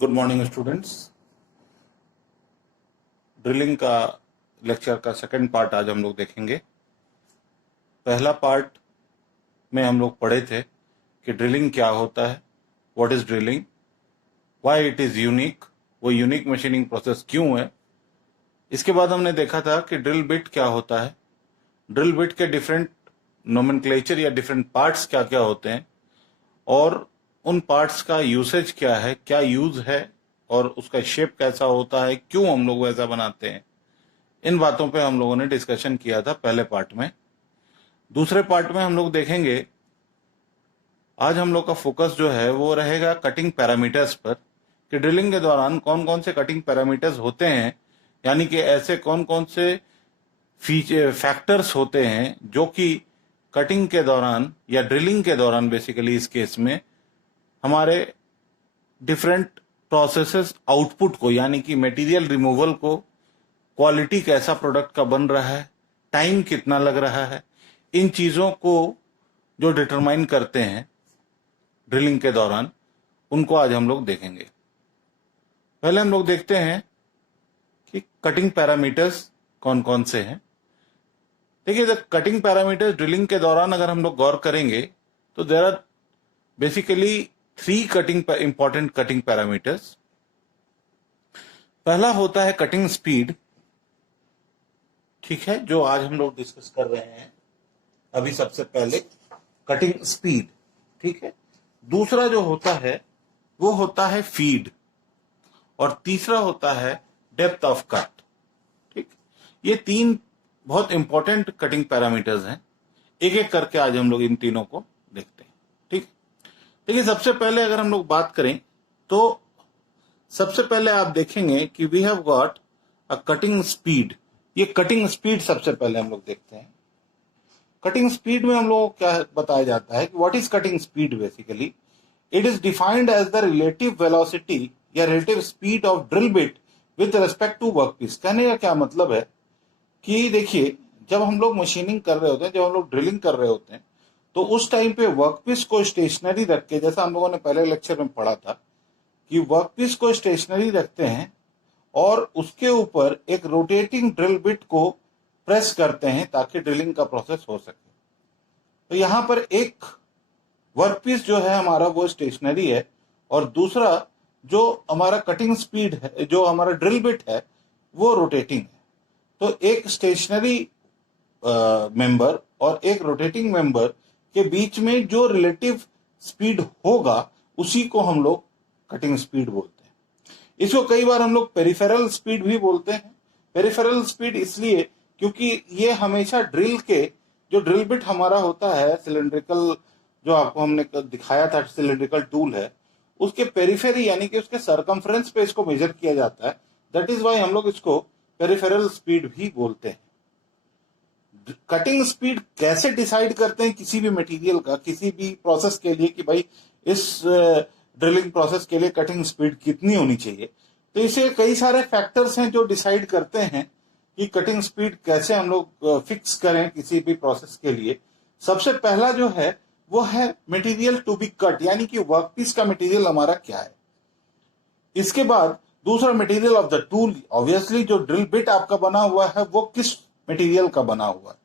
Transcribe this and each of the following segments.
Good morning students. Drilling का lecture का second part आज हम लोग देखेंगे। पहला पार्ट में हम लोग पढ़े थे कि ड्रिलिंग क्या होता है, what is drilling, why it is unique, वो यूनिक मशीनिंग प्रोसेस क्यों है। इसके बाद हमने देखा था कि ड्रिल बिट क्या होता है, ड्रिल बिट के डिफरेंट नोमेनक्लेचर या डिफरेंट पार्ट्स क्या क्या होते हैं और उन पार्ट्स का यूसेज क्या है, क्या यूज है और उसका शेप कैसा होता है, क्यों हम लोग वैसा बनाते हैं। इन बातों पे हम लोगों ने डिस्कशन किया था पहले पार्ट में। दूसरे पार्ट में हम लोग देखेंगे, आज हम लोग का फोकस जो है वो रहेगा कटिंग पैरामीटर्स पर कि ड्रिलिंग के दौरान कौन कौन से कटिंग पैरामीटर्स होते हैं, यानी कि ऐसे कौन कौन से फैक्टर्स होते हैं जो कि कटिंग के दौरान या ड्रिलिंग के दौरान बेसिकली इस केस में हमारे डिफरेंट प्रोसेसेस आउटपुट को, यानी कि मटेरियल रिमूवल को, क्वालिटी कैसा प्रोडक्ट का बन रहा है, टाइम कितना लग रहा है, इन चीजों को जो डिटरमाइन करते हैं ड्रिलिंग के दौरान, उनको आज हम लोग देखेंगे। पहले हम लोग देखते हैं कि कटिंग पैरामीटर्स कौन कौन से हैं। देखिए, द कटिंग पैरामीटर्स ड्रिलिंग के दौरान अगर हम लोग गौर करेंगे तो there are basically three important cutting parameters. पहला होता है कटिंग स्पीड, ठीक है, जो आज हम लोग डिस्कस कर रहे हैं अभी। सबसे पहले कटिंग स्पीड, ठीक है। दूसरा जो होता है वो होता है फीड और तीसरा होता है डेप्थ ऑफ कट, ठीक। ये तीन बहुत इंपॉर्टेंट कटिंग पैरामीटर्स हैं। एक एक करके आज हम लोग इन तीनों को देखते हैं, ठीक। देखिए, सबसे पहले अगर हम लोग बात करें तो सबसे पहले आप देखेंगे कि we have got a cutting speed. ये कटिंग स्पीड सबसे पहले हम लोग देखते हैं। कटिंग स्पीड में हम लोग को क्या बताया जाता है कि what is cutting speed. Basically it is defined as the relative velocity या relative speed of drill bit with respect to workpiece. कहने का क्या मतलब है कि देखिए, जब हम लोग मशीनिंग कर रहे होते हैं, जब हम लोग ड्रिलिंग कर रहे होते हैं, तो उस टाइम पे वर्कपीस को स्टेशनरी रख के, जैसा हम लोगों ने पहले लेक्चर में पढ़ा था कि वर्कपीस को स्टेशनरी रखते हैं और उसके ऊपर एक रोटेटिंग ड्रिल बिट को प्रेस करते हैं ताकि ड्रिलिंग का प्रोसेस हो सके। तो यहां पर एक वर्कपीस जो है हमारा वो स्टेशनरी है और दूसरा जो हमारा कटिंग स्पीड है, जो हमारा ड्रिल बिट है, वो रोटेटिंग है। तो एक स्टेशनरी मेंबर और एक रोटेटिंग मेंबर के बीच में जो रिलेटिव स्पीड होगा उसी को हम लोग कटिंग स्पीड बोलते हैं। इसको कई बार हम लोग पेरिफेरल स्पीड भी बोलते हैं। पेरिफेरल स्पीड इसलिए क्योंकि ये हमेशा ड्रिल के जो ड्रिल बिट हमारा होता है, सिलेंड्रिकल, जो आपको हमने दिखाया था सिलेंड्रिकल टूल है, उसके पेरिफेरी यानी कि उसके सरकमफ्रेंस पे इसको मेजर किया जाता है। दैट इज वाई हम लोग इसको पेरिफेरल स्पीड भी बोलते हैं। कटिंग स्पीड कैसे डिसाइड करते हैं किसी भी मटेरियल का, किसी भी प्रोसेस के लिए कि भाई इस ड्रिलिंग प्रोसेस के लिए कटिंग स्पीड कितनी होनी चाहिए। तो इसे कई सारे फैक्टर्स हैं जो डिसाइड करते हैं कि कटिंग स्पीड कैसे हम लोग फिक्स करें किसी भी प्रोसेस के लिए। सबसे पहला जो है वो है मटेरियल टू बी कट, यानी कि वर्कपीस का मटेरियल हमारा क्या है। इसके बाद दूसरा material of the tool, obviously जो ड्रिल बिट आपका बना हुआ है वो किस मटेरियल का बना हुआ है।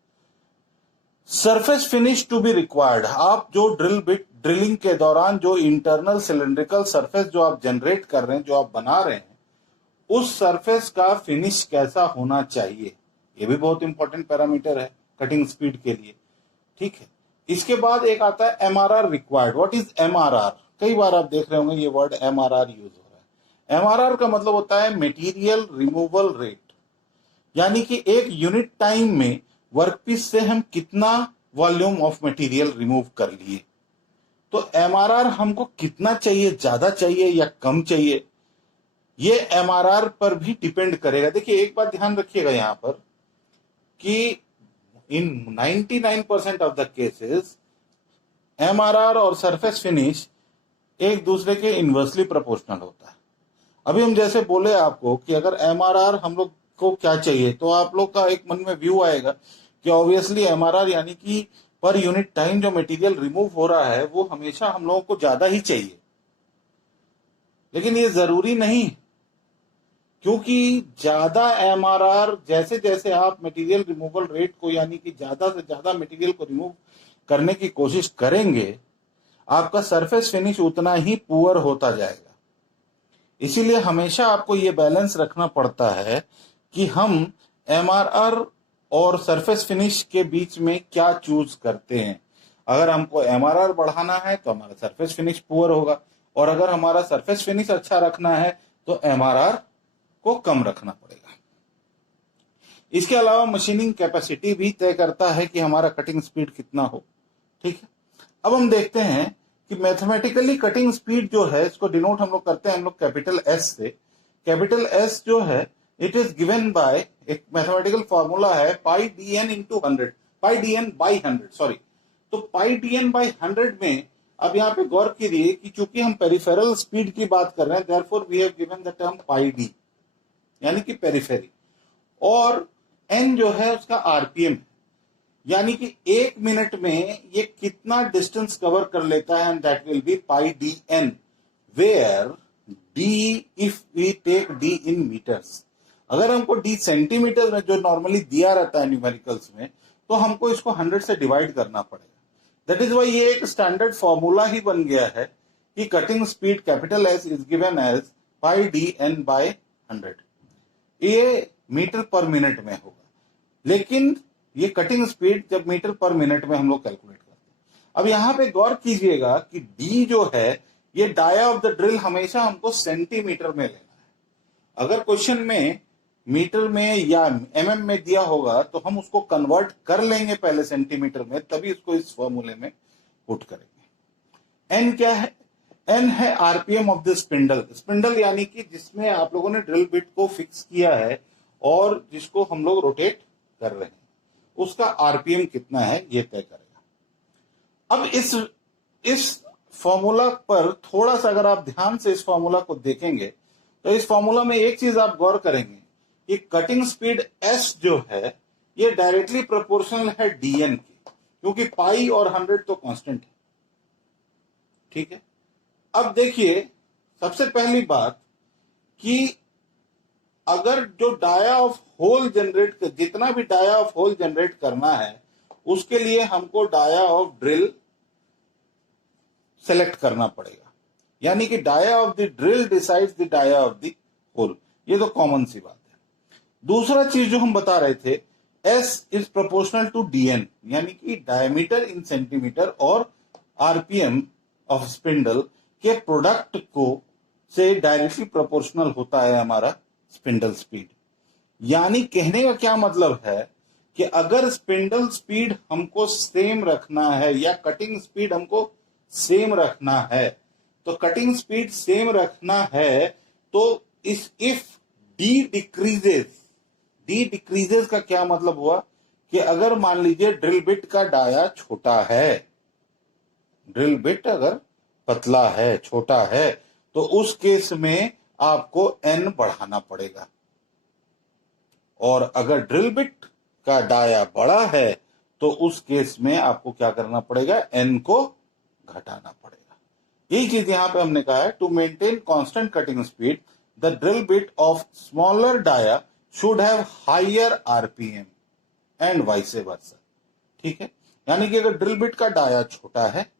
Surface finish to be required, आप जो ड्रिलिंग के दौरान जो इंटरनल सिलेंड्रिकल सरफेस जो आप जनरेट कर रहे हैं, जो आप बना रहे हैं, उस सरफेस का फिनिश कैसा होना चाहिए। ये भी बहुत इंपॉर्टेंट पैरामीटर है कटिंग स्पीड के लिए, ठीक है। इसके बाद एक आता है MRR required. What is MRR? कई बार आप देख रहे होंगे ये वर्ड एमआरआर यूज हो रहा है। एमआरआर का मतलब होता है मटेरियल रिमूवल रेट, यानी कि एक यूनिट टाइम में वर्कपीस से हम कितना वॉल्यूम ऑफ मटेरियल रिमूव कर लिए। तो एमआरआर हमको कितना चाहिए, ज्यादा चाहिए या कम चाहिए, ये एमआरआर पर भी डिपेंड करेगा। देखिए, एक बात ध्यान रखिएगा यहां पर कि इन 99% ऑफ द केसेस एमआरआर और सरफेस फिनिश एक दूसरे के इनवर्सली प्रोपोर्शनल होता है। अभी हम जैसे बोले आपको कि अगर एमआरआर हम लोग को क्या चाहिए, तो आप लोग का एक मन में व्यू आएगा कि ऑब्वियसली एमआरआर यानी कि पर यूनिट टाइम जो मटेरियल रिमूव हो रहा है वो हमेशा हम लोगों को ज्यादा ही चाहिए। लेकिन ये जरूरी नहीं, क्योंकि ज्यादा एमआरआर, जैसे जैसे आप मटेरियल रिमूवल रेट को यानी कि ज्यादा से ज्यादा मटेरियल को रिमूव करने की कोशिश करेंगे, आपका सरफेस फिनिश उतना ही पुअर होता जाएगा। इसीलिए हमेशा आपको ये बैलेंस रखना पड़ता है कि हम एमआरआर और सरफेस फिनिश के बीच में क्या चूज करते हैं। अगर हमको एमआरआर बढ़ाना है तो हमारा सरफेस फिनिश पुअर होगा, और अगर हमारा सरफेस फिनिश अच्छा रखना है तो एमआरआर को कम रखना पड़ेगा। इसके अलावा मशीनिंग कैपेसिटी भी तय करता है कि हमारा कटिंग स्पीड कितना हो। ठीक है, अब हम देखते हैं कि मैथमेटिकली कटिंग स्पीड जो है, इसको डिनोट हम लोग करते हैं हम लोग कैपिटल एस से। कैपिटल एस जो है इट इज गिवन बाय, एक मैथमेटिकल फॉर्मूला है pi D N into 100, pi D N by 100, sorry. तो पाई डी एन बाई 100 में अब यहाँ पे गौर कीजिए कि चूंकि हम पेरिफेरल स्पीड की बात कर रहे हैं, therefore we have given the term pi D, यानी कि पेरिफेरी, और एन जो है उसका आरपीएम, यानी कि 1 मिनट में ये कितना डिस्टेंस कवर कर लेता है, and that will be pi D N, where D, if we take D in meters, अगर हमको डी सेंटीमीटर में जो नॉर्मली दिया रहता है न्यूमेरिकल्स में, तो हमको इसको 100 से डिवाइड करना पड़ेगा। दैट इज वाई ये एक स्टैंडर्ड फॉर्मूला ही बन गया है कि cutting speed capital S is given as pi D N by 100। ये मीटर पर मिनट में होगा, लेकिन ये कटिंग स्पीड जब मीटर पर मिनट में हम लोग कैलकुलेट करते हैं। अब यहां पे गौर कीजिएगा कि डी जो है ये डाया ऑफ द ड्रिल हमेशा हमको सेंटीमीटर में लेना है। अगर क्वेश्चन में मीटर में या एमएम में दिया होगा तो हम उसको कन्वर्ट कर लेंगे पहले सेंटीमीटर में, तभी उसको इस फॉर्मूले में पुट करेंगे। एन क्या है? एन है RPM of the spindle. Spindle यानी कि जिसमें आप लोगों ने ड्रिल बिट को फिक्स किया है और जिसको हम लोग रोटेट कर रहे हैं, उसका आरपीएम कितना है ये तय करेगा। अब इस फॉर्मूला पर थोड़ा सा अगर आप ध्यान से इस फॉर्मूला को देखेंगे तो इस फॉर्मूला में एक चीज आप गौर करेंगे कि कटिंग स्पीड एस जो है ये डायरेक्टली प्रोपोर्शनल है डीएन की, क्योंकि पाई और 100 तो कांस्टेंट है। ठीक है, अब देखिए सबसे पहली बात कि अगर जो डाया ऑफ होल जनरेट, जितना भी डाया ऑफ होल जनरेट करना है उसके लिए हमको डाया ऑफ ड्रिल सेलेक्ट करना पड़ेगा, यानी कि dia of the drill decides the dia of the hole. ये तो कॉमन सी बात है। दूसरा चीज जो हम बता रहे थे, S is proportional to DN, यानी कि डायमीटर इन सेंटीमीटर और आरपीएम ऑफ स्पिंडल के प्रोडक्ट को से डायरेक्टली प्रोपोर्शनल होता है हमारा स्पिंडल स्पीड। यानी कहने का क्या मतलब है कि अगर स्पिंडल स्पीड हमको सेम रखना है या कटिंग स्पीड हमको सेम रखना है, तो कटिंग स्पीड सेम रखना है तो इस इफ डी डिक्रीजेस का क्या मतलब हुआ कि अगर मान लीजिए ड्रिल बिट का डाया छोटा है, ड्रिल बिट अगर पतला है, छोटा है, तो उस केस में आपको एन बढ़ाना पड़ेगा, और अगर ड्रिल बिट का डाया बड़ा है तो उस केस में आपको क्या करना पड़ेगा, एन को घटाना पड़ेगा। यही चीज यहां पे हमने कहा है, to maintain constant cutting speed the drill bit of smaller dia should have higher RPM and vice versa. ठीक है, यानी कि अगर ड्रिल बिट का डाया छोटा है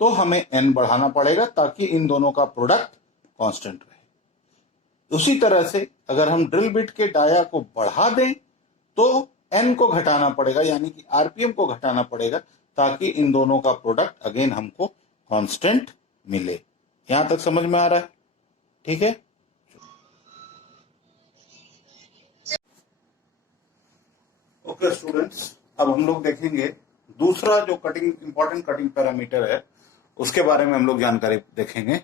तो हमें एन बढ़ाना पड़ेगा ताकि इन दोनों का प्रोडक्ट कांस्टेंट रहे। उसी तरह से अगर हम ड्रिल बिट के डाया को बढ़ा दें तो एन को घटाना पड़ेगा, यानी कि आरपीएम को घटाना पड़ेगा, ताकि इन दोनों का प्रोडक्ट अगेन हमको कांस्टेंट मिले। यहां तक समझ में आ रहा है? ठीक है, ओके स्टूडेंट्स, अब हम लोग देखेंगे दूसरा जो कटिंग इंपॉर्टेंट कटिंग पैरामीटर है उसके बारे में हम लोग जानकारी देखेंगे।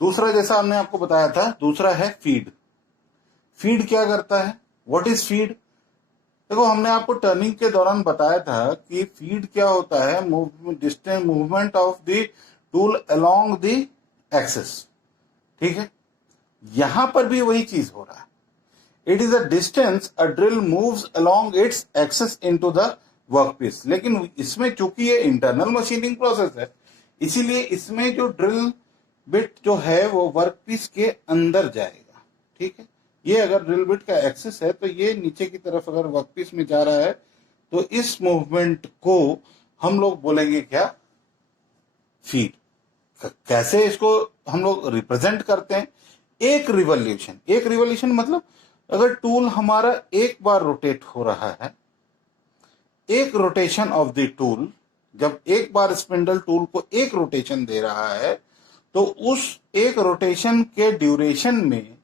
दूसरा जैसा हमने आपको बताया था, दूसरा है फीड। फीड क्या करता है? What is feed? देखो हमने आपको टर्निंग के दौरान बताया था कि फीड क्या होता है, distance movement of the tool along the axis. ठीक है, यहां पर भी वही चीज हो रहा है। It is a distance a drill moves along its axis into the workpiece. लेकिन इसमें चूंकि ये इंटरनल मशीनिंग प्रोसेस है, इसीलिए इसमें जो ड्रिल बिट जो है वो वर्कपीस के अंदर जाएगा, ठीक है। ये अगर ड्रिल बिट का एक्सिस है तो ये नीचे की तरफ अगर वर्कपीस में जा रहा है तो इस मूवमेंट को हम लोग बोलेंगे क्या, फीड। कैसे इसको हम लोग रिप्रेजेंट करते हैं, एक रिवॉल्यूशन मतलब अगर टूल हमारा एक बार रोटेट हो रहा है, एक रोटेशन ऑफ द टूल, जब एक बार स्पिंडल टूल को एक रोटेशन दे रहा है तो उस एक रोटेशन के ड्यूरेशन में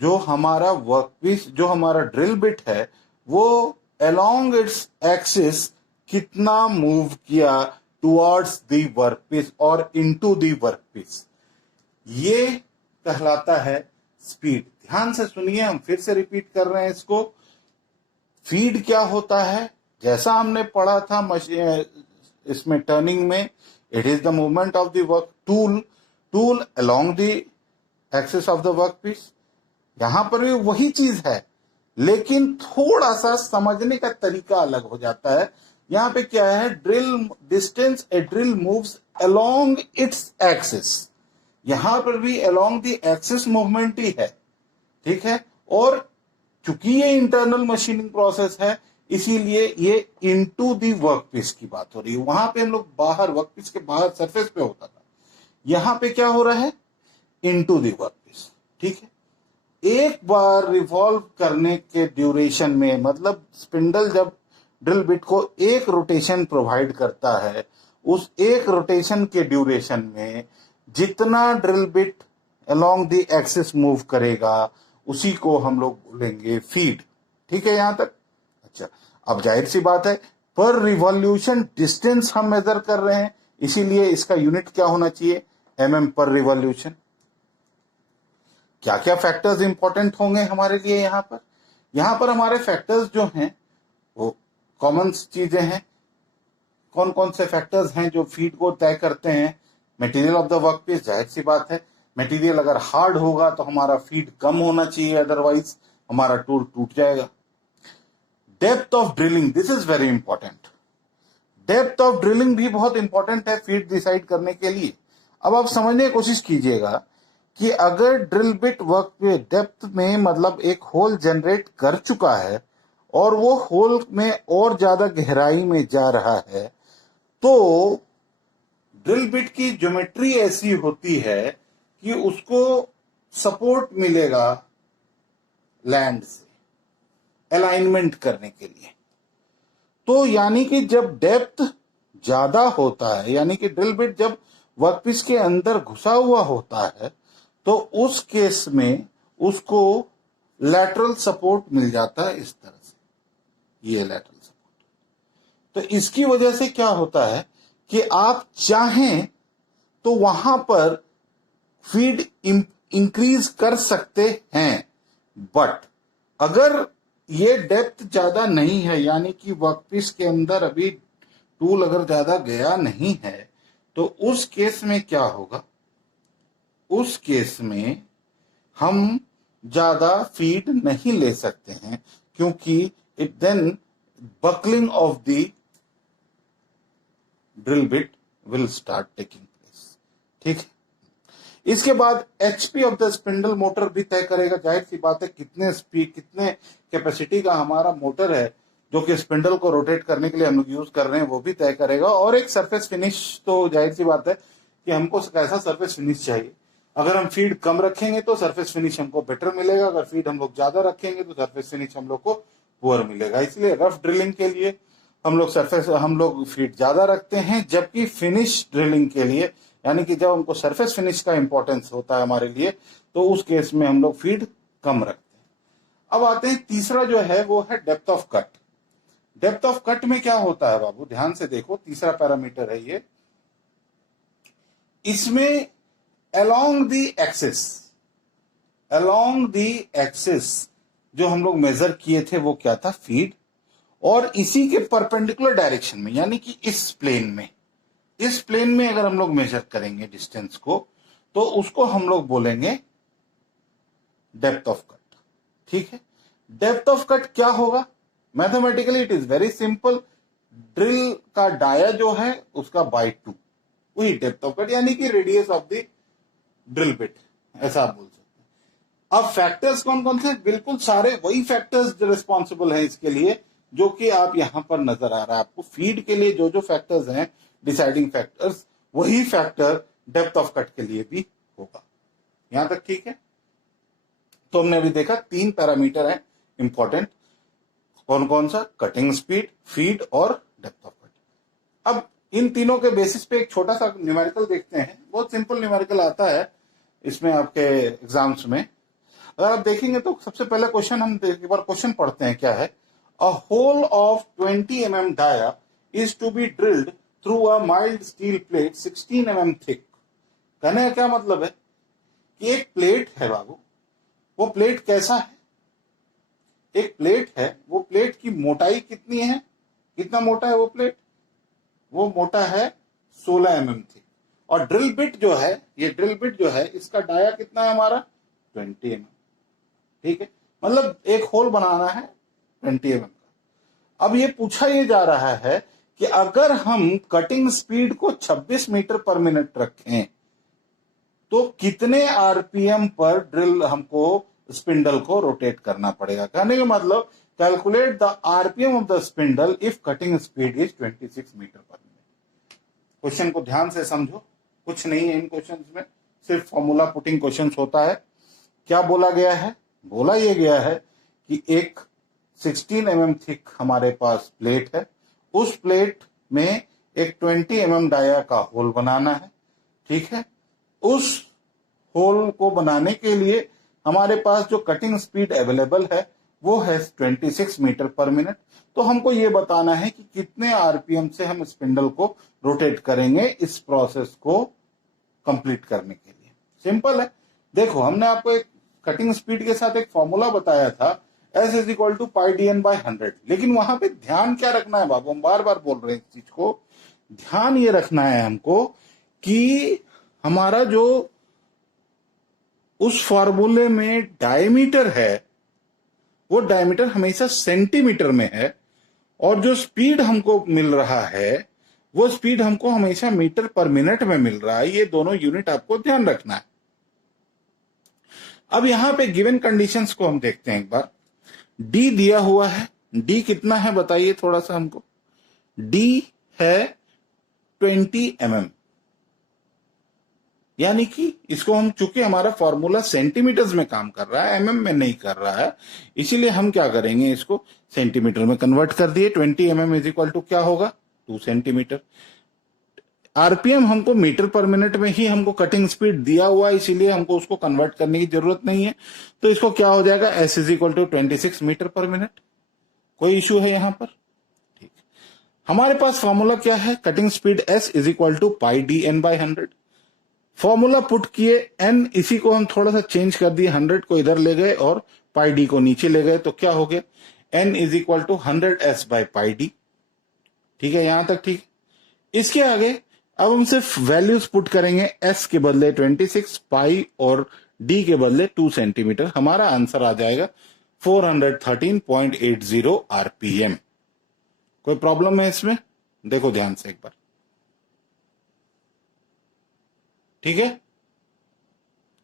जो हमारा वर्कपीस, जो हमारा ड्रिल बिट है, वो अलोंग इट्स एक्सिस कितना मूव किया टुवर्ड्स द वर्कपीस और इनटू द वर्कपीस, ये कहलाता है स्पीड। ध्यान से सुनिए, हम फिर से रिपीट कर रहे हैं इसको। फीड क्या होता है, जैसा हमने पढ़ा था इसमें टर्निंग में, it is the movement of the work tool along the axis of the workpiece. यहां पर भी वही चीज है, लेकिन थोड़ा सा समझने का तरीका अलग हो जाता है। यहां पे क्या है, drill distance, a drill moves along its axis. यहां पर भी अलोंग द एक्सिस मूवमेंट ही है, ठीक है। और चूंकि ये इंटरनल मशीनिंग प्रोसेस है, इसीलिए ये इनटू दी वर्कपीस की बात हो रही है। वहां पे हम लोग बाहर, वर्कपीस के बाहर सरफेस पे होता था, यहां पे क्या हो रहा है, इनटू दी वर्कपीस, ठीक है। एक बार रिवॉल्व करने के ड्यूरेशन में, मतलब स्पिंडल जब ड्रिल बिट को एक रोटेशन प्रोवाइड करता है, उस एक रोटेशन के ड्यूरेशन में जितना drill bit along the axis move करेगा उसी को हम लोग बोलेंगे फीड, ठीक है यहां तक। अच्छा, अब जाहिर सी बात है, पर रिवॉल्यूशन डिस्टेंस हम मेजर कर रहे हैं, इसीलिए इसका यूनिट क्या होना चाहिए, mm पर रिवॉल्यूशन। क्या क्या फैक्टर्स इंपॉर्टेंट होंगे हमारे लिए यहां पर हमारे फैक्टर्स जो हैं वो कॉमन चीजें हैं। कौन कौन से फैक्टर्स हैं जो फीड को तय करते हैं, मटेरियल ऑफ द वर्कपीस, जाहिर सी बात है, मटेरियल अगर हार्ड होगा तो हमारा फीड कम होना चाहिए, अदरवाइज हमारा टूल टूट जाएगा। Depth of drilling, this is very important. Depth of drilling भी बहुत इंपॉर्टेंट है फीड डिसाइड करने के लिए। अब आप समझने की कोशिश कीजिएगा कि अगर ड्रिल बिट वर्क पे डेप्थ में, मतलब एक होल जनरेट कर चुका है और वो होल में और ज्यादा गहराई में जा रहा है, तो ड्रिल बिट की ज्योमेट्री ऐसी होती है कि उसको सपोर्ट मिलेगा लैंड से अलाइनमेंट करने के लिए। तो यानी कि जब डेप्थ ज्यादा होता है, यानी कि ड्रिल बिट जब वर्कपीस के अंदर घुसा हुआ होता है, तो उस केस में उसको लैटरल सपोर्ट मिल जाता है इस तरह से, ये लैटरल सपोर्ट। तो इसकी वजह से क्या होता है कि आप चाहें तो वहां पर फीड इंक्रीज कर सकते हैं, बट अगर ये डेप्थ ज्यादा नहीं है, यानी कि वर्कपीस के अंदर अभी टूल अगर ज्यादा गया नहीं है, तो उस केस में क्या होगा, उस केस में हम ज्यादा फीड नहीं ले सकते हैं, क्योंकि it then buckling of the drill bit will start taking place, ठीक है। इसके बाद HP of the spindle motor भी तय करेगा, जाहिर सी बात है, कितने स्पीड, कितने कैपेसिटी का हमारा मोटर है जो कि स्पिंडल को रोटेट करने के लिए हम लोग यूज कर रहे हैं, वो भी तय करेगा। और एक सरफेस फिनिश, तो जाहिर सी बात है कि हमको कैसा सरफेस फिनिश चाहिए। अगर हम फीड कम रखेंगे तो सरफेस फिनिश हमको बेटर मिलेगा, अगर फीड हम लोग ज्यादा रखेंगे तो सरफेस फिनिश हम लोग को पुअर मिलेगा। इसलिए रफ ड्रिलिंग के लिए हम लोग फीड ज्यादा रखते हैं, जबकि फिनिश ड्रिलिंग के लिए, यानी कि जब हमको सरफेस फिनिश का इंपॉर्टेंस होता है हमारे लिए, तो उस केस में हम लोग फीड कम रखते हैं। अब आते हैं तीसरा जो है वो है depth of cut. Depth of cut में क्या होता है बाबू, ध्यान से देखो, तीसरा पैरामीटर है ये। इसमें अलोंग द एक्सिस जो हम लोग मेजर किए थे वो क्या था, फीड, और इसी के परपेंडिकुलर डायरेक्शन में, यानी कि इस प्लेन में अगर हम लोग मेजर करेंगे डिस्टेंस को, तो उसको हम लोग बोलेंगे डेप्थ ऑफ कट, ठीक है। डेप्थ ऑफ कट क्या होगा, mathematically it is very simple. Drill का डाया जो है उसका बाय 2, वही डेप्थ ऑफ कट, यानी कि radius of the drill bit, ऐसा आप बोल सकते हैं। अब फैक्टर्स कौन कौन से? बिल्कुल सारे वही फैक्टर्स जो रिस्पॉन्सिबल हैं इसके लिए, जो कि आप यहां पर नजर आ रहा है आपको। फीड के लिए जो जो फैक्टर्स हैं, डिसाइडिंग फैक्टर्स, वही फैक्टर डेप्थ ऑफ कट के लिए भी होगा। यहां तक ठीक है? तो हमने अभी देखा 3 पैरामीटर हैं इंपॉर्टेंट, कौन कौन सा? कटिंग स्पीड, फीड और डेप्थ ऑफ कट। अब इन तीनों के बेसिस पे एक छोटा सा न्यूमेरिकल देखते हैं। बहुत सिंपल न्यूमेरिकल आता है इसमें आपके एग्जाम्स में। अगर आप देखेंगे तो सबसे पहले क्वेश्चन हम एक बार क्वेश्चन पढ़ते हैं, क्या है? A hole of 20 mm dia is to be drilled through a mild steel plate 16 mm thick. कहने का क्या मतलब है कि एक प्लेट है बाबू, वो प्लेट कैसा है? एक प्लेट है, वो प्लेट की मोटाई कितनी है? कितना मोटा है वो प्लेट? वो मोटा है 16 mm थी। और ड्रिल बिट जो है, ये ड्रिल बिट जो है, इसका डाया कितना है हमारा? 20 mm। ठीक है, मतलब एक होल बनाना है 20 mm का। अब ये पूछा ये जा रहा है कि अगर हम कटिंग स्पीड को 26 मीटर पर मिनट रखें तो कितने आरपीएम पर ड्रिल हमको स्पिंडल को रोटेट करना पड़ेगा। कहने का मतलब calculate the RPM of the spindle if cutting speed is 26 metre पर मिनट। क्वेश्चन को ध्यान से समझो, कुछ नहीं है इन क्वेश्चंस में, सिर्फ फॉर्मूला पुटिंग क्वेश्चंस होता है। क्या बोला गया है? बोला यह गया है कि एक 16 mm थिक हमारे पास प्लेट है, उस प्लेट में एक 20 mm डाया का होल बनाना है। ठीक है, उस होल को बनाने के लिए हमारे पास जो कटिंग स्पीड अवेलेबल है वो है 26 मीटर पर मिनट। तो हमको ये बताना है कि कितने आरपीएम से हम स्पिंडल को रोटेट करेंगे इस प्रोसेस को कंप्लीट करने के लिए। सिंपल है। देखो, हमने आपको एक कटिंग स्पीड के साथ एक फॉर्मूला बताया था, S is equal to pi D N by 100। लेकिन वहां पे ध्यान क्या रखना है बाबू, हम बार बार बोल रहे हैं इस चीज को, ध्यान ये रखना है हमको कि हमारा जो उस फॉर्मूले में डायमीटर है वो डायमीटर हमेशा सेंटीमीटर में है, और जो स्पीड हमको मिल रहा है वो स्पीड हमको हमेशा मीटर पर मिनट में मिल रहा है। ये दोनों यूनिट आपको ध्यान रखना है। अब यहां पे गिवन कंडीशंस को हम देखते हैं एक बार। डी दिया हुआ है, डी कितना है बताइए थोड़ा सा हमको। डी है 20 mm, यानी कि इसको हम, चूंकि हमारा फॉर्मूला सेंटीमीटर्स में काम कर रहा है, एमएम में नहीं कर रहा है, इसीलिए हम क्या करेंगे, इसको सेंटीमीटर में कन्वर्ट कर दिए। 20 mm इज इक्वल टू क्या होगा? 2 सेंटीमीटर। आरपीएम हमको मीटर पर मिनट में ही हमको कटिंग स्पीड दिया हुआ है, इसीलिए हमको उसको कन्वर्ट करने की जरूरत नहीं है। तो इसको क्या हो जाएगा? S is equal to 26 metre पर मिनट। कोई इश्यू है यहां पर? ठीक। हमारे पास फॉर्मूला क्या है? Cutting speed S is equal to pi D N by 100। Formula put किए, एन इसी को हम थोड़ा सा चेंज कर दिए, 100 को इधर ले गए और पाई डी को नीचे ले गए, तो क्या हो गया? N is equal to 100s by pi D. ठीक है, यहां तक ठीक। इसके आगे अब हम सिर्फ वैल्यूज पुट करेंगे, एस के बदले 26, पाई और डी के बदले 2 सेंटीमीटर। हमारा आंसर आ जाएगा 413.80 आरपीएम। कोई प्रॉब्लम है इसमें? देखो ध्यान से एक बार। ठीक है,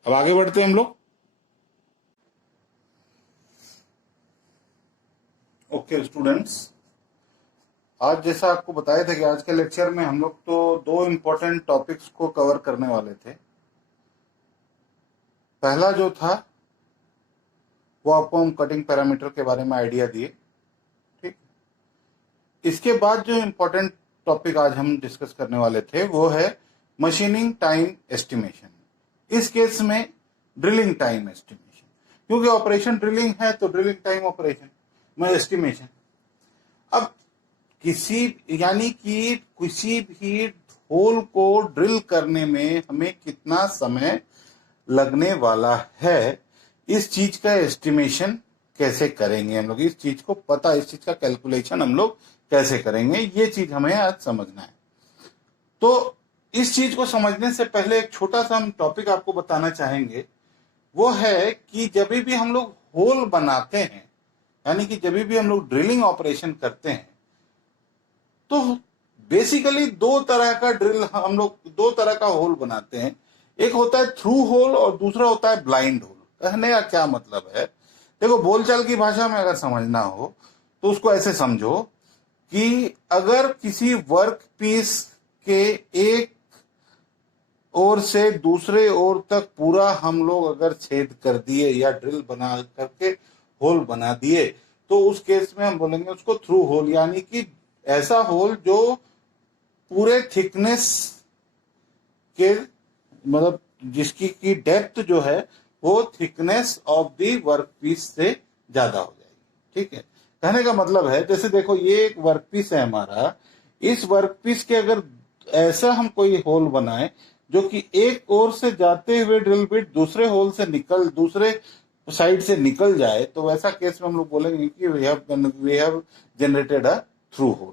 अब आगे बढ़ते हैं हम लोग। ओके स्टूडेंट्स, आज जैसा आपको बताया था कि आज के लेक्चर में हम लोग तो 2 इंपॉर्टेंट टॉपिक्स को कवर करने वाले थे। पहला जो था वो आपको हम कटिंग पैरामीटर के बारे में आइडिया दिए। ठीक, इसके बाद जो इंपॉर्टेंट टॉपिक आज हम डिस्कस करने वाले थे वो है मशीनिंग टाइम एस्टिमेशन। इस केस में ड्रिलिंग टाइम एस्टिमेशन, क्योंकि ऑपरेशन ड्रिलिंग है तो ड्रिलिंग टाइम ऑपरेशन में एस्टिमेशन। अब यानी कि किसी भी होल को ड्रिल करने में हमें कितना समय लगने वाला है, इस चीज का एस्टिमेशन कैसे करेंगे हम लोग, इस चीज को पता, इस चीज का कैलकुलेशन हम लोग कैसे करेंगे, ये चीज हमें आज समझना है। तो इस चीज को समझने से पहले एक छोटा सा हम टॉपिक आपको बताना चाहेंगे। वो है कि जब भी हम लोग होल बनाते हैं, यानी कि जब भी हम लोग ड्रिलिंग ऑपरेशन करते हैं, तो बेसिकली दो तरह का ड्रिल हम लोग, दो तरह का होल बनाते हैं। एक होता है थ्रू होल और दूसरा होता है ब्लाइंड होल। कहने का क्या मतलब है, देखो बोलचाल की भाषा में अगर समझना हो तो उसको ऐसे समझो कि अगर किसी वर्क पीस के एक ओर से दूसरे ओर तक पूरा हम लोग अगर छेद कर दिए या ड्रिल बना करके होल बना दिए, तो उस केस में हम बोलेंगे उसको थ्रू होल, यानी कि ऐसा होल जो पूरे थिकनेस के, मतलब जिसकी की डेप्थ जो है वो thickness of the work piece से ज्यादा हो जाएगी। ठीक है, कहने का मतलब है जैसे देखो ये एक वर्क पीस है हमारा, इस वर्क पीस के अगर ऐसा हम कोई होल बनाए जो कि एक ओर से जाते हुए ड्रिल बिट दूसरे होल से निकल, दूसरे साइड से निकल जाए, तो वैसा केस में हम लोग बोलेंगे कि we have generated a through hole.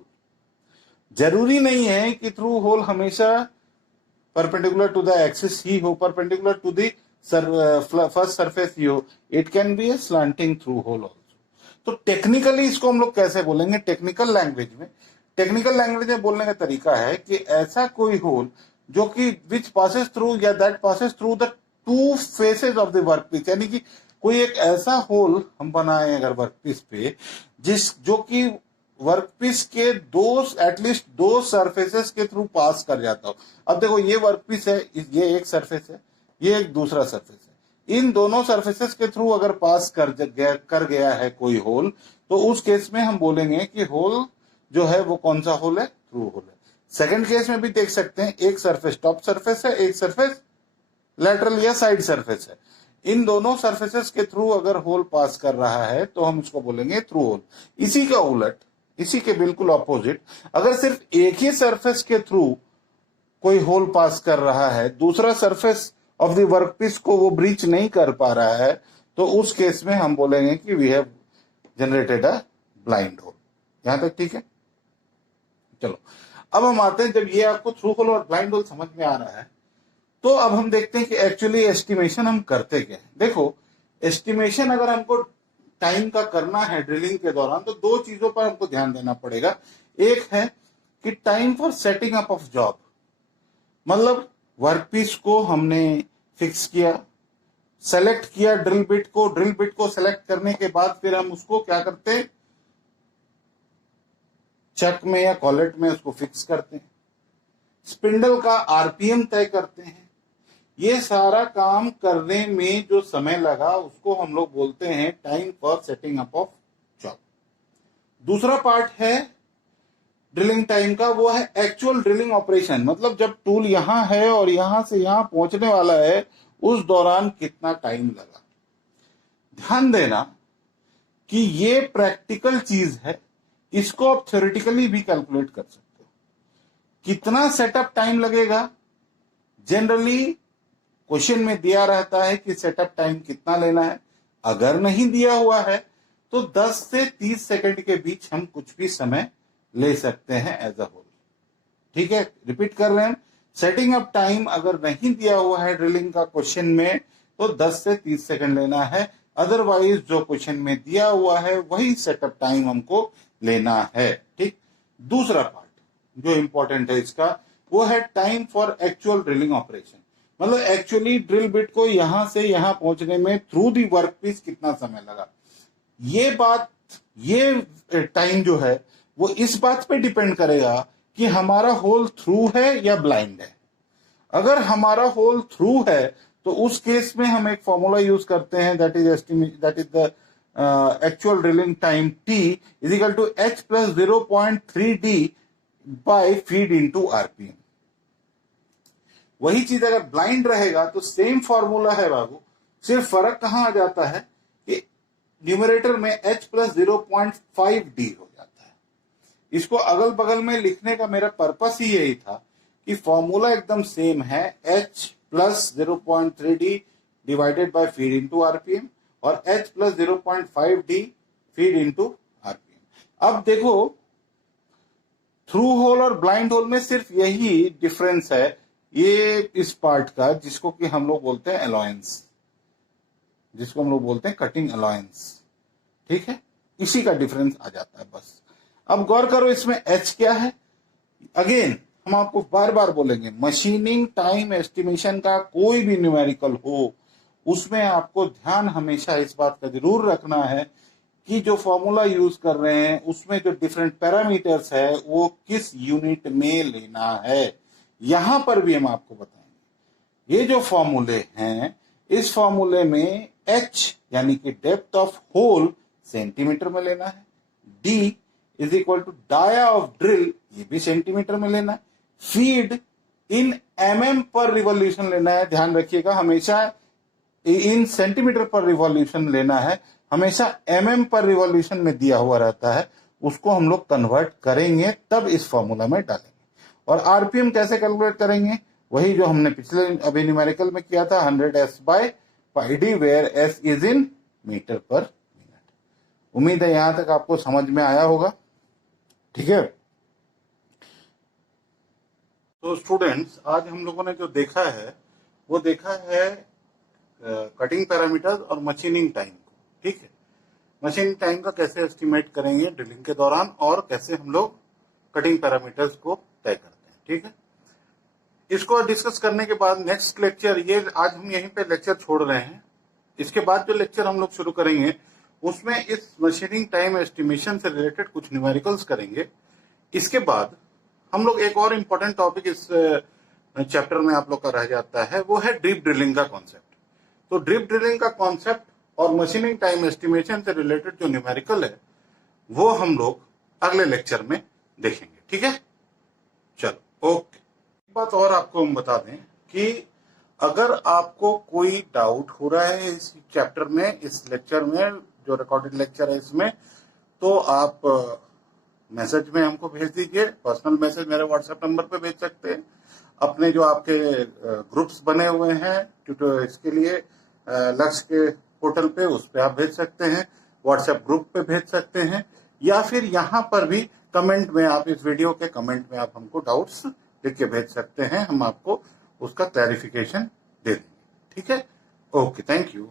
जरूरी नहीं है कि थ्रू होल हमेशा परपेंडिकुलर टू द एक्सिस ही हो, perpendicular to the first surface ही हो, it can be a slanting through hole also. तो टेक्निकली इसको हम लोग कैसे बोलेंगे, टेक्निकल लैंग्वेज में बोलने का तरीका है कि ऐसा कोई होल जो कि विच पासेस थ्रू या that passes through the two faces of the work piece, यानी कि कोई एक ऐसा होल हम बनाए अगर वर्क पीस पे जो कि वर्क पीस के एटलीस्ट दो सरफेसेस के थ्रू पास कर जाता हो। अब देखो ये वर्क पीस है, ये एक सरफेस है, ये एक दूसरा सरफेस है, इन दोनों सरफेसेस के थ्रू अगर पास कर गया है कोई होल, तो उस केस में हम बोलेंगे कि होल जो है वो कौन सा होल है, थ्रू होल है। सेकंड केस में भी देख सकते हैं, एक सरफेस टॉप सरफेस है, एक सरफेस लेटरल या साइड सरफेस है, इन दोनों सरफेसेस के थ्रू अगर होल पास कर रहा है तो हम उसको बोलेंगे थ्रू होल। इसी का उलट, इसी के बिल्कुल ऑपोजिट, अगर सिर्फ एक ही सरफेस के थ्रू कोई होल पास कर रहा है, दूसरा सरफेस ऑफ द वर्कपीस को वो ब्रीच नहीं कर पा रहा है, तो उस केस में हम बोलेंगे कि we have generated a blind hole. यहां तक ठीक है। चलो अब हम आते हैं, जब ये आपको थ्रू होल और ब्लाइंड होल समझ में आ रहा है, तो अब हम देखते हैं कि एक्चुअली एस्टिमेशन हम करते क्या है। देखो एस्टिमेशन अगर हमको टाइम का करना है ड्रिलिंग के दौरान, तो दो चीजों पर हमको ध्यान देना पड़ेगा। एक है कि time for setting up of job, मतलब वर्कपीस को हमने फिक्स किया, सेलेक्ट किया ड्रिल बिट को सेलेक्ट करने के बाद फिर हम उसको क्या करते हैं, चक में या कॉलेट में उसको फिक्स करते हैं, स्पिंडल का आरपीएम तय करते हैं। ये सारा काम करने में जो समय लगा उसको हम लोग बोलते हैं time for setting up of job. दूसरा पार्ट है ड्रिलिंग टाइम का, वो है एक्चुअल ड्रिलिंग ऑपरेशन, मतलब जब टूल यहां है और यहां से यहां पहुंचने वाला है उस दौरान कितना टाइम लगा। ध्यान देना कि ये प्रैक्टिकल चीज है, इसको आप थ्योरेटिकली भी कैलकुलेट कर सकते हो। कितना सेटअप टाइम लगेगा, जनरली क्वेश्चन में दिया रहता है कि सेटअप टाइम कितना लेना है। अगर नहीं दिया हुआ है तो 10 से 30 सेकंड के बीच हम कुछ भी समय ले सकते हैं एज अ होल। ठीक है, रिपीट कर रहे हैं, सेटिंग अप टाइम अगर नहीं दिया हुआ है ड्रिलिंग का क्वेश्चन में तो 10 से 30 सेकंड लेना है, अदरवाइज जो क्वेश्चन में दिया हुआ है वही सेटअप टाइम हमको लेना है। ठीक, दूसरा पार्ट जो इंपॉर्टेंट है इसका, वो है time for actual drilling operation, मतलब एक्चुअली ड्रिल बिट को यहां से यहां पहुंचने में थ्रू दी वर्कपीस कितना समय लगा। ये टाइम जो है वो इस बात पे डिपेंड करेगा कि हमारा होल थ्रू है या ब्लाइंड है। अगर हमारा होल थ्रू है तो उस केस में हम एक फॉर्मूला यूज करते हैं, that is the actual drilling time T is equal to H plus 0.3D by feed into RPM. वही चीज अगर ब्लाइंड रहेगा तो सेम फॉर्मूला है बाबू, सिर्फ फर्क कहां आ जाता है कि न्यूमरेटर में H प्लस 0.5D हो जाता है। इसको अगल बगल में लिखने का मेरा पर्पस ही यही था कि फॉर्मूला एकदम सेम है, H plus 0.3D divided by feed into RPM और H plus 0.5D feed into RPM. अब देखो थ्रू होल और ब्लाइंड होल में सिर्फ यही डिफरेंस है, ये इस पार्ट का जिसको कि हम लोग बोलते हैं अलायंस, जिसको हम लोग बोलते हैं कटिंग अलायंस। ठीक है, इसी का डिफरेंस आ जाता है बस। अब गौर करो इसमें H क्या है, अगेन हम आपको बार बार बोलेंगे, मशीनिंग टाइम एस्टिमेशन का कोई भी न्यूमेरिकल हो, उसमें आपको ध्यान हमेशा इस बात का जरूर रखना है कि जो फॉर्मूला यूज कर रहे हैं उसमें जो डिफरेंट पैरामीटर्स है वो किस यूनिट में लेना है। यहां पर भी हम आपको बताएंगे, ये जो फॉर्मूले हैं, इस फॉर्मूले में h यानी कि डेप्थ ऑफ होल सेंटीमीटर में लेना है, d is equal to dia of drill, ये भी सेंटीमीटर में लेना है, feed in mm per revolution लेना है। ध्यान रखिएगा, हमेशा इन सेंटीमीटर पर रिवॉल्यूशन लेना है, हमेशा mm पर रिवॉल्यूशन में दिया हुआ रहता है, उसको हम लोग कन्वर्ट करेंगे तब इस फॉर्मूला में डालेंगे। और आरपीएम कैसे कैलकुलेट करेंगे, वही जो हमने पिछले अभी न्यूमेरिकल में किया था, 100s by pi D, where s is in metre पर मिनट। उम्मीद है यहां तक आपको समझ में आया होगा। ठीक है, तो स्टूडेंट्स आज हम लोगों ने जो देखा है वो देखा है कटिंग पैरामीटर्स और मशीनिंग टाइम को। ठीक है, मशीनिंग टाइम का कैसे एस्टिमेट करेंगे ड्रिलिंग के दौरान और कैसे हम लोग कटिंग पैरामीटर्स को तय करते हैं। ठीक है, इसको डिस्कस करने के बाद नेक्स्ट लेक्चर, ये आज हम यहीं पे लेक्चर छोड़ रहे हैं, इसके बाद जो लेक्चर हम लोग शुरू करेंगे उसमें इस मशीनिंग टाइम एस्टिमेशन से रिलेटेड कुछ न्यूमेरिकल्स करेंगे। इसके बाद हम लोग एक और इम्पोर्टेंट टॉपिक इस चैप्टर में आप लोग का रह जाता है, वो है ड्रिप ड्रिलिंग का कॉन्सेप्ट। तो ड्रिप ड्रिलिंग का कॉन्सेप्ट और मशीनिंग टाइम एस्टिमेशन से रिलेटेड जो न्यूमेरिकल है वो हम लोग अगले लेक्चर में देखेंगे। ठीक है, चलो ओके। एक बात और आपको हम बता दें कि अगर आपको कोई डाउट हो रहा है इस चैप्टर में, इस लेक्चर में, जो रिकॉर्डेड लेक्चर है इसमें, तो आप मैसेज में हमको भेज दीजिए, पर्सनल मैसेज मेरे व्हाट्सएप नंबर पे भेज सकते हैं। अपने जो आपके ग्रुप्स बने हुए हैं इसके लिए लक्ष्य के पोर्टल पे, उस पे आप भेज सकते हैं, व्हाट्सएप ग्रुप पे भेज सकते हैं, या फिर यहाँ पर भी कमेंट में, आप इस वीडियो के कमेंट में आप हमको डाउट्स लिख के भेज सकते हैं, हम आपको उसका क्लैरिफिकेशन दे देंगे। ठीक है, ओके, थैंक यू।